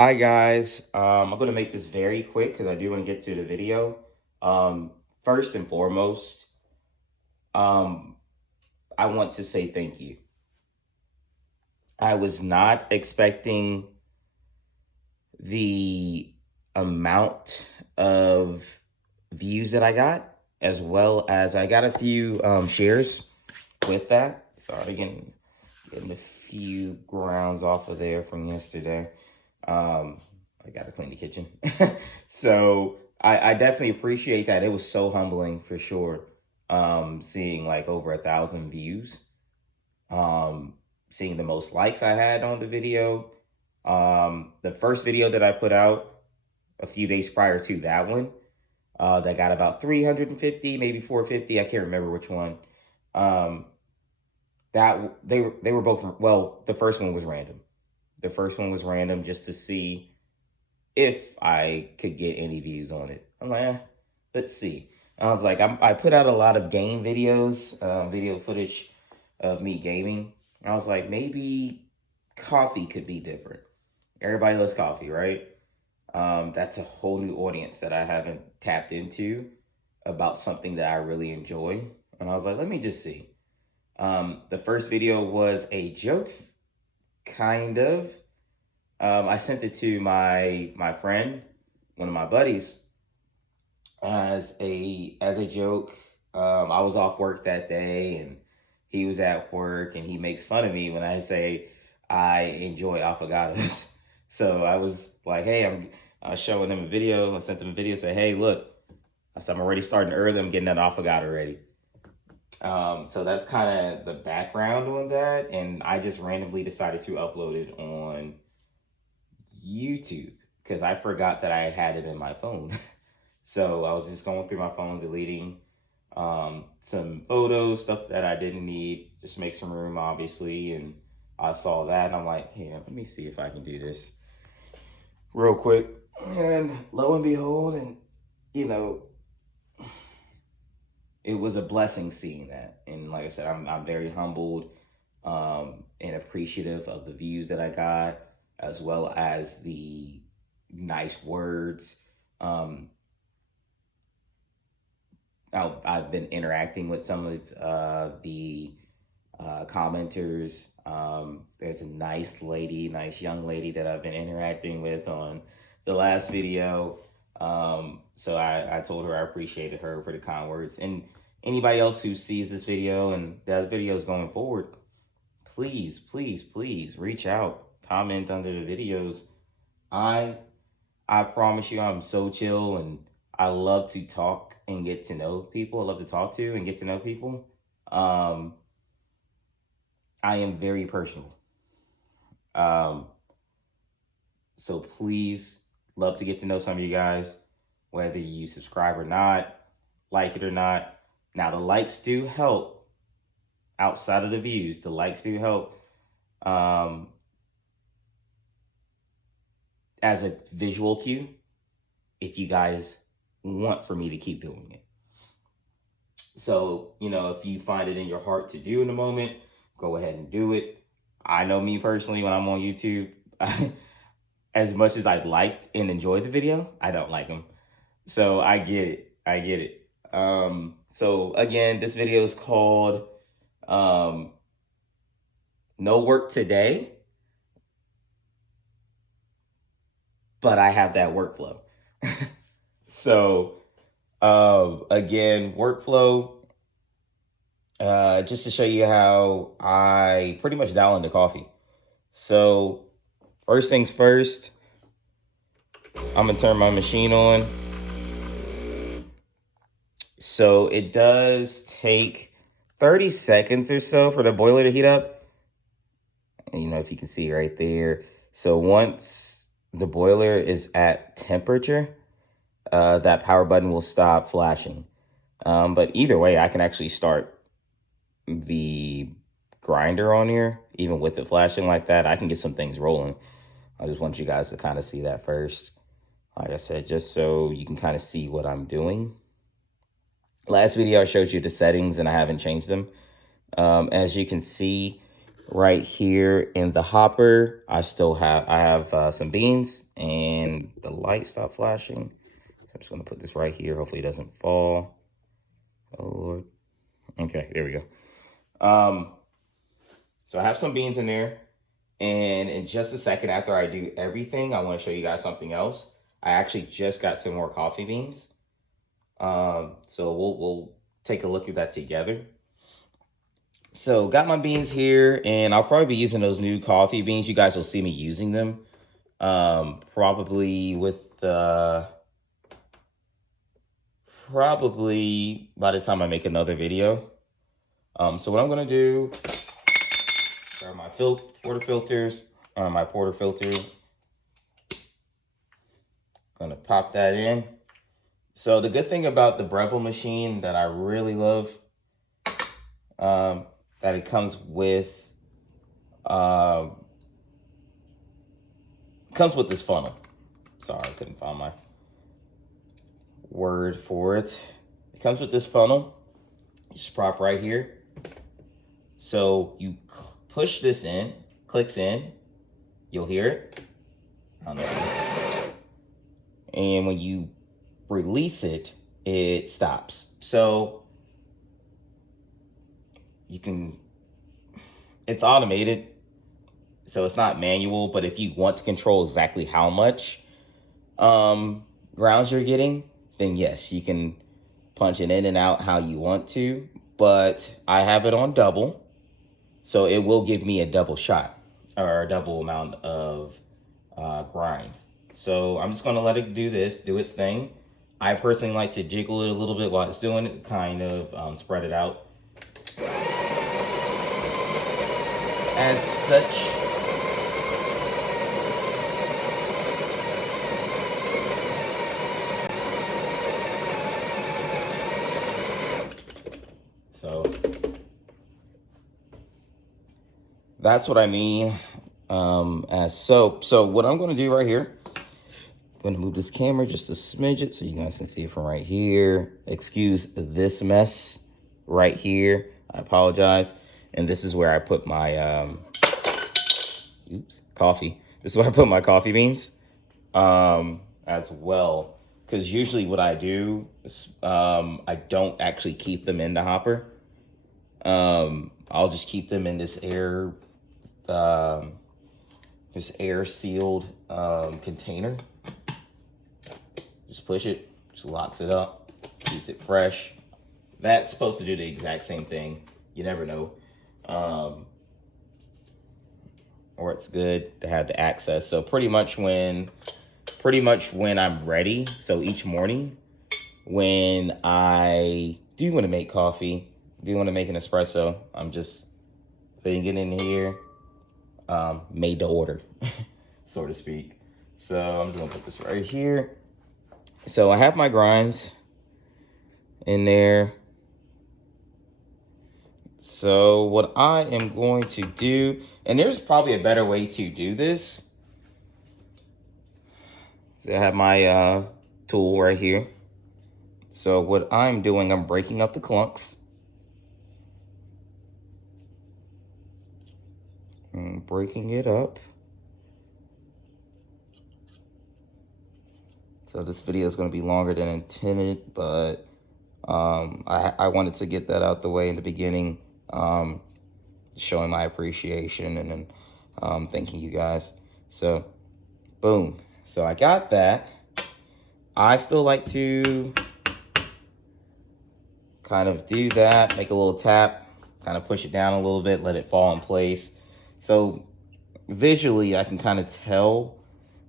Hi guys, I'm going to make this very quick because I do want to get to the video. First and foremost, um, I want to say thank you. I was not expecting the amount of views that I got, as well as I got a few shares with that. Sorry, getting a few grounds off of there from yesterday. I got to clean the kitchen. So I definitely appreciate that. It was so humbling for sure. Seeing like over 1,000 views, um, seeing the most likes I had on the video. The first video that I put out a few days prior to that one, that got about 350, maybe 450. I can't remember which one. Um, they were both, well, the first one was random. The first one was random just to see if I could get any views on it. I'm like, let's see. I was like, I put out a lot of game videos, video footage of me gaming. I was like, maybe coffee could be different. Everybody loves coffee, right? That's a whole new audience that I haven't tapped into about something that I really enjoy. And I was like, let me just see. The first video was a joke, kind of. I sent it to my friend, one of my buddies, as a joke. I was off work that day, and he was at work, and he makes fun of me when I say I enjoy affogatos. So I was like, hey, I was showing him a video. I sent him a video, say, hey, look, I said I'm already starting early. I'm getting that affogato ready. So that's kind of the background on that, and I just randomly decided to upload it on YouTube because I forgot that I had it in my phone. So I was just going through my phone, deleting some photos, stuff that I didn't need, just to make some room, obviously. And I saw that, and I'm like, hey, let me see if I can do this real quick. And lo and behold, and you know, it was a blessing seeing that. And like I said, I'm very humbled and appreciative of the views that I got, as well as the nice words. Um, I've been interacting with some of the commenters. There's a nice young lady that I've been interacting with on the last video. So I told her I appreciated her for the kind words. And anybody else who sees this video and the other videos going forward, please, please, please reach out, comment under the videos. I I promise you, I'm so chill, and I love to talk and get to know people. I love to talk to and get to know people. Um, I am very personal. Um, so please, love to get to know some of you guys, whether you subscribe or not, like it or not. Now, the likes do help outside of the views. The likes do help um, as a visual cue if you guys want for me to keep doing it. So, if you find it in your heart to do in a moment, go ahead and do it. I know me personally, when I'm on YouTube, as much as I liked and enjoyed the video, I don't like them. So I get it. I get it. So again, this video is called um, No Work Today, but I have that workflow. So again, workflow. Just to show you how I pretty much dial into coffee. So first things first, I'm gonna turn my machine on. So it does take 30 seconds or so for the boiler to heat up. And, if you can see right there. So once the boiler is at temperature, that power button will stop flashing. But either way, I can actually start the grinder on here, even with it flashing like that. I can get some things rolling. I just want you guys to kind of see that first. Like I said, just so you can kind of see what I'm doing. Last video, I showed you the settings and I haven't changed them. As you can see, right here in the hopper, I have some beans, and the light stopped flashing. So I'm just gonna put this right here. Hopefully it doesn't fall. Oh Lord. Okay, there we go. So I have some beans in there, and in just a second after I do everything, I want to show you guys something else. I actually just got some more coffee beans. So we'll take a look at that together. So got my beans here, and I'll probably be using those new coffee beans. You guys will see me using them. Probably probably by the time I make another video. So what I'm gonna do are my porter filters, my porter filter. Gonna pop that in. So the good thing about the Breville machine that I really love, that it um, comes with this funnel. Sorry, I couldn't find my word for it. It comes with this funnel. Just prop right here. So you push this in, clicks in, you'll hear it. I don't know. And when you release it, it stops. So it's automated, so it's not manual, but if you want to control exactly how much grounds you're getting, then yes, you can punch it in and out how you want to. But I have it on double, so it will give me a double shot or a double amount of grinds. So I'm just gonna let it do its thing. I personally like to jiggle it a little bit while it's doing it, kind of spread it out. As such, so that's what I mean as soap. So what I'm going to do right here, I'm going to move this camera just a smidget so you guys can see it from right here. Excuse this mess right here. I apologize. And this is where I put my coffee. This is where I put my coffee beans as well. Because usually what I do is I don't actually keep them in the hopper. I'll just keep them in this air sealed container. Just push it, just locks it up, keeps it fresh. That's supposed to do the exact same thing. You never know. Or it's good to have the access. So pretty much when I'm ready, so each morning when I do want to make coffee, do want to make an espresso, I'm just putting it in here, made to order, so to speak. So I'm just gonna put this right here. So I have my grinds in there. So what I am going to do, and there's probably a better way to do this. So I have my tool right here. So what I'm doing, I'm breaking up the clunks. And breaking it up. So this video is going to be longer than intended, but I wanted to get that out the way in the beginning, showing my appreciation and then thanking you guys. So, boom. So I got that. I still like to kind of do that, make a little tap, kind of push it down a little bit, let it fall in place. So visually, I can kind of tell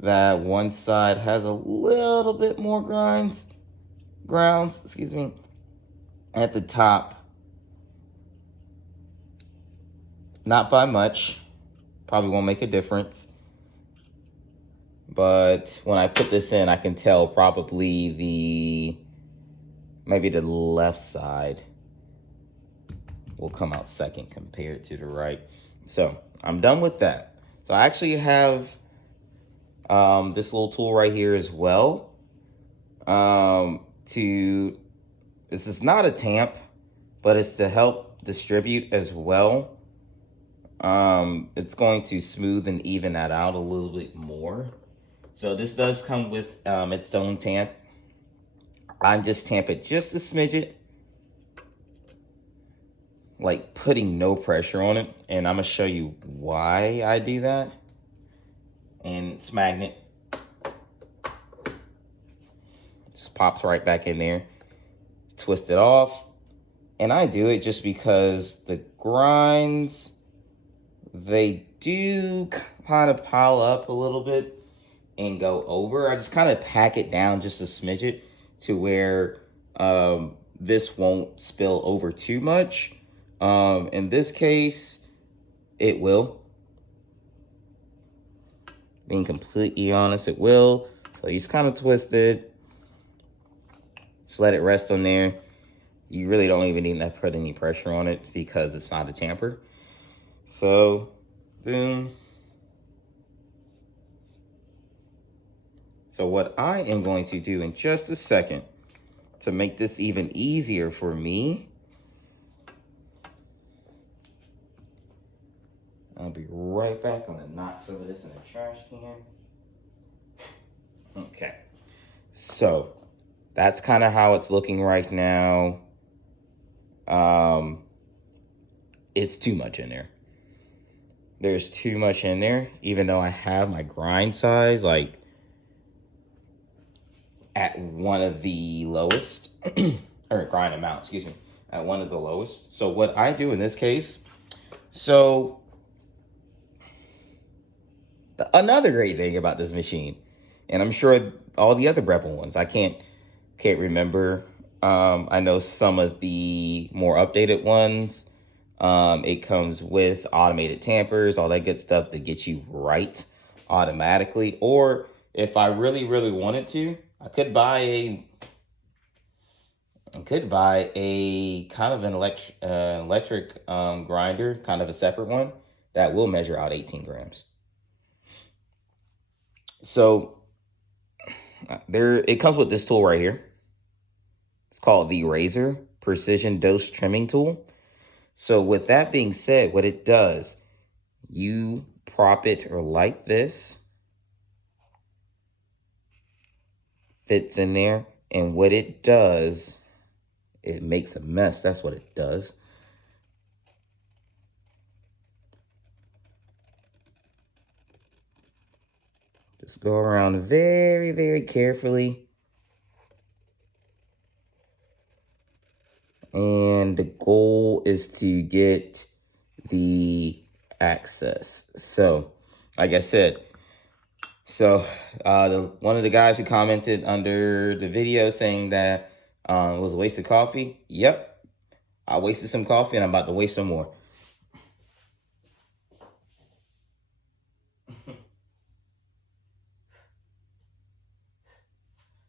that one side has a little bit more grounds, excuse me, at the top. Not by much, probably won't make a difference. But when I put this in, I can tell probably maybe the left side will come out second compared to the right. So I'm done with that. So I actually have this little tool right here as well. This is not a tamp, but it's to help distribute as well. it's going to smooth and even that out a little bit more. So this does come with its own tamp. I'm just tamping just a smidget, like putting no pressure on it. And I'm gonna show you why I do that. And it's magnet. Just pops right back in there. Twist it off. And I do it just because the grinds, they do kind of pile up a little bit and go over. I just kind of pack it down just a smidget to where this won't spill over too much. In this case, it will. Being completely honest, it will. So you just kind of twist it. Just let it rest on there. You really don't even need to put any pressure on it because it's not a tamper. So, boom. So what I am going to do in just a second to make this even easier for me, I'll be right back. I'm gonna knock some of this in the trash can. Okay, so that's kind of how it's looking right now. It's too much in there. There's too much in there, even though I have my grind size like at one of the lowest, or grind amount, excuse me, at one of the lowest. So what I do in this case, so another great thing about this machine, and I'm sure all the other Breville ones, I can't remember. I know some of the more updated ones, it comes with automated tampers, all that good stuff to get you right automatically. Or if I really, really wanted to, I could buy a kind of an electric grinder, kind of a separate one that will measure out 18 grams. So it comes with this tool right here. It's called the Razor Precision Dose Trimming Tool. So with that being said, what it does, you prop it like this, fits in there, and what it does, it makes a mess. That's what it does. Just go around very, very carefully. And the goal is to get the access. So, like I said, one of the guys who commented under the video saying that it was a waste of coffee. Yep, I wasted some coffee and I'm about to waste some more.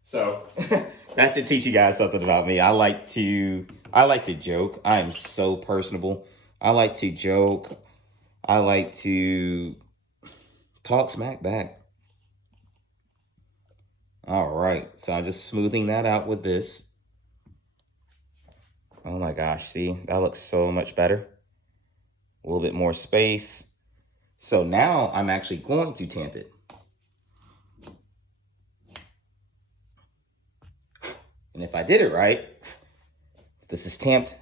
So that should teach you guys something about me. I like to joke. I am so personable. I like to joke. I like to talk smack back. All right, so I'm just smoothing that out with this. Oh my gosh, see, that looks so much better. A little bit more space. So now I'm actually going to tamp it. And if I did it right, this is tamped.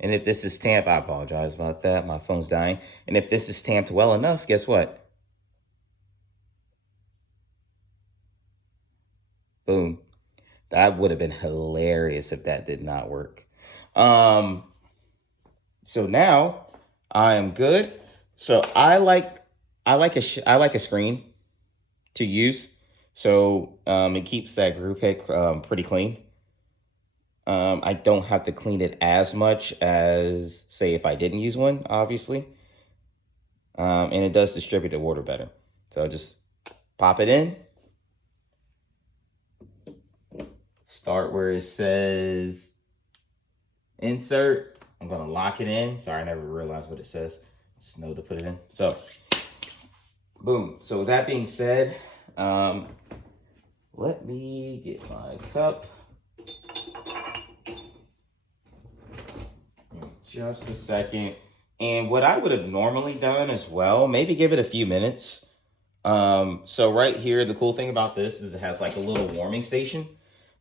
And if this is tamped, I apologize about that. My phone's dying. And if this is tamped well enough, guess what? Boom. That would have been hilarious if that did not work. So now I am good. So I like a screen to use. So it keeps that group pick pretty clean. I don't have to clean it as much as, say, if I didn't use one, obviously. And it does distribute the water better. So just pop it in. Start where it says insert. I'm going to lock it in. Sorry, I never realized what it says. Just know to put it in. So, boom. So with that being said, let me get my cup. just a second. And what I would have normally done as well, maybe give it a few minutes. So right here, the cool thing about this is it has like a little warming station.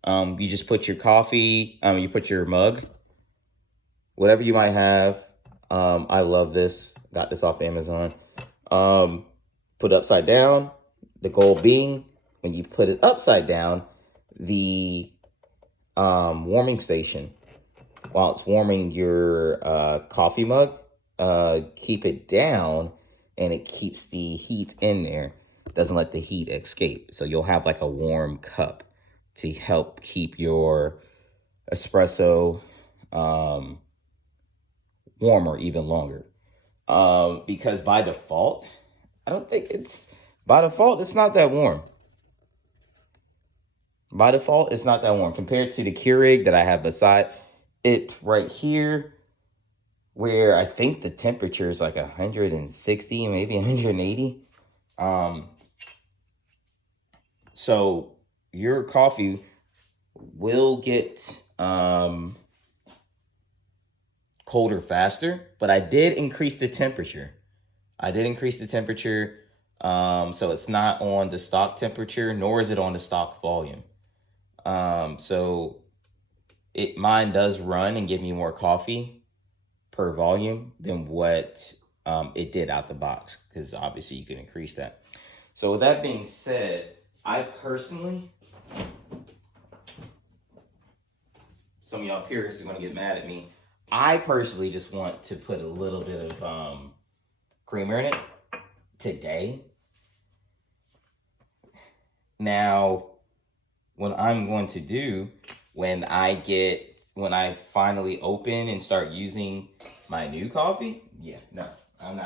You just put your coffee, you put your mug, whatever you might have. I love this. Got this off Amazon. Put upside down. The goal being, when you put it upside down, the warming station, while it's warming your coffee mug, keep it down, and it keeps the heat in there. Doesn't let the heat escape. So you'll have like a warm cup to help keep your espresso warmer even longer. Because by default, by default, it's not that warm. By default, it's not that warm compared to the Keurig that I have beside it right here, where I think the temperature is like 160, maybe 180. So your coffee will get colder faster, but I did increase the temperature. So it's not on the stock temperature, nor is it on the stock volume. So mine does run and give me more coffee per volume than what it did out the box, because obviously you can increase that. So with that being said, I personally, some of y'all purists are going to get mad at me. I personally just want to put a little bit of creamer in it today. Now, what I'm going to do when I finally open and start using my new coffee, I'm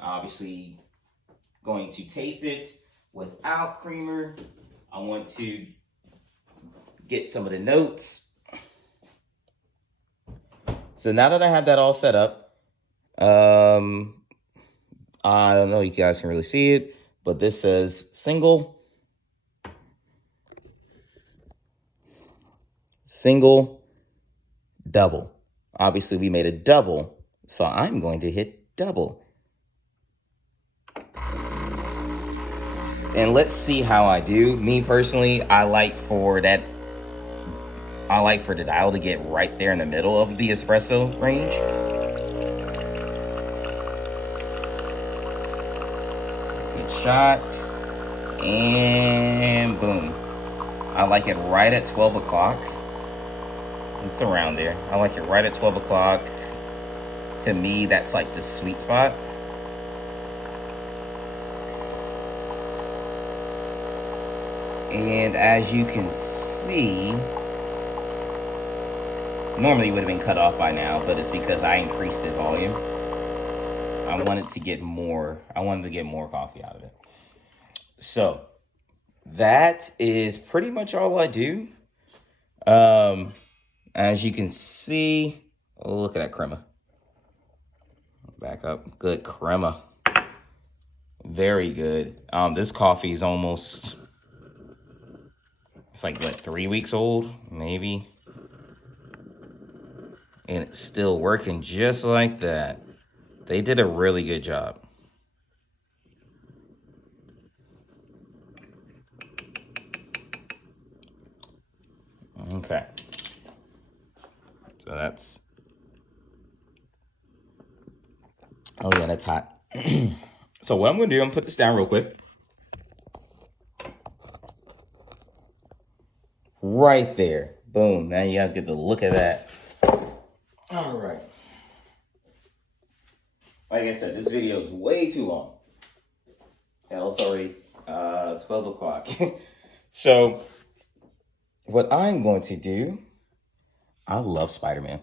obviously going to taste it without creamer. I want to get some of the notes. So now that I have that all set up, I don't know if you guys can really see it, but this says single, double. Obviously, we made a double, so I'm going to hit double. And let's see how I do. Me personally, I like for the dial to get right there in the middle of the espresso range. Good shot. And boom. I like it right at 12 o'clock. It's around there. I like it right at 12 o'clock. To me, that's like the sweet spot. And as you can see, normally it would have been cut off by now, but it's because I increased the volume. I wanted to get more coffee out of it. So that is pretty much all I do. As you can see, oh, look at that crema. Back up. Good crema. Very good. This coffee is almost, it's like, what, 3 weeks old, maybe? And it's still working just like that. They did a really good job. Okay. So that's, oh yeah, that's hot. So what I'm gonna do, I'm gonna put this down real quick. Right there. Boom. Now you guys get to look at that. All right. Like I said, this video is way too long. Hell, it's already 12 o'clock. So what I'm going to do, I love Spider-Man.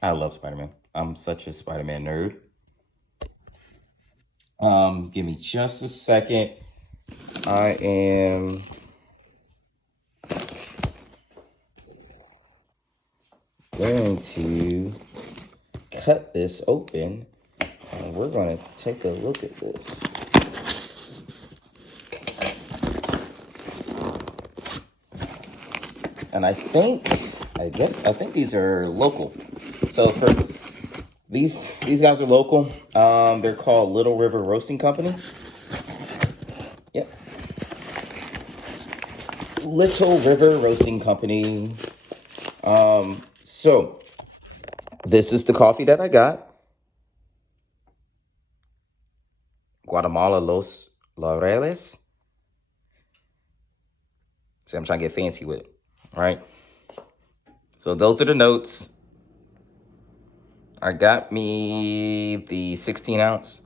I love Spider-Man. I'm such a Spider-Man nerd. Give me just a second. I am going to cut this open, and we're going to take a look at this. And I think I think these are local. So for these guys are local. They're called Little River Roasting Company. Yep. Little River Roasting Company. So this is the coffee that I got. Guatemala Los Laureles. See, I'm trying to get fancy with it. All right. So those are the notes. I got me the 16 ounce,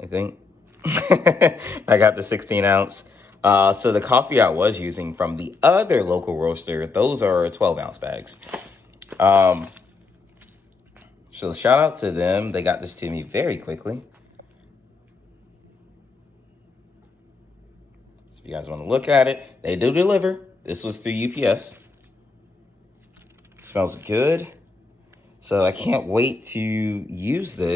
I think. I got the 16 ounce. So the coffee I was using from the other local roaster, those are 12 ounce bags. So shout out to them. They got this to me very quickly. So if you guys want to look at it, they do deliver. This was through UPS. Smells good. So I can't wait to use this.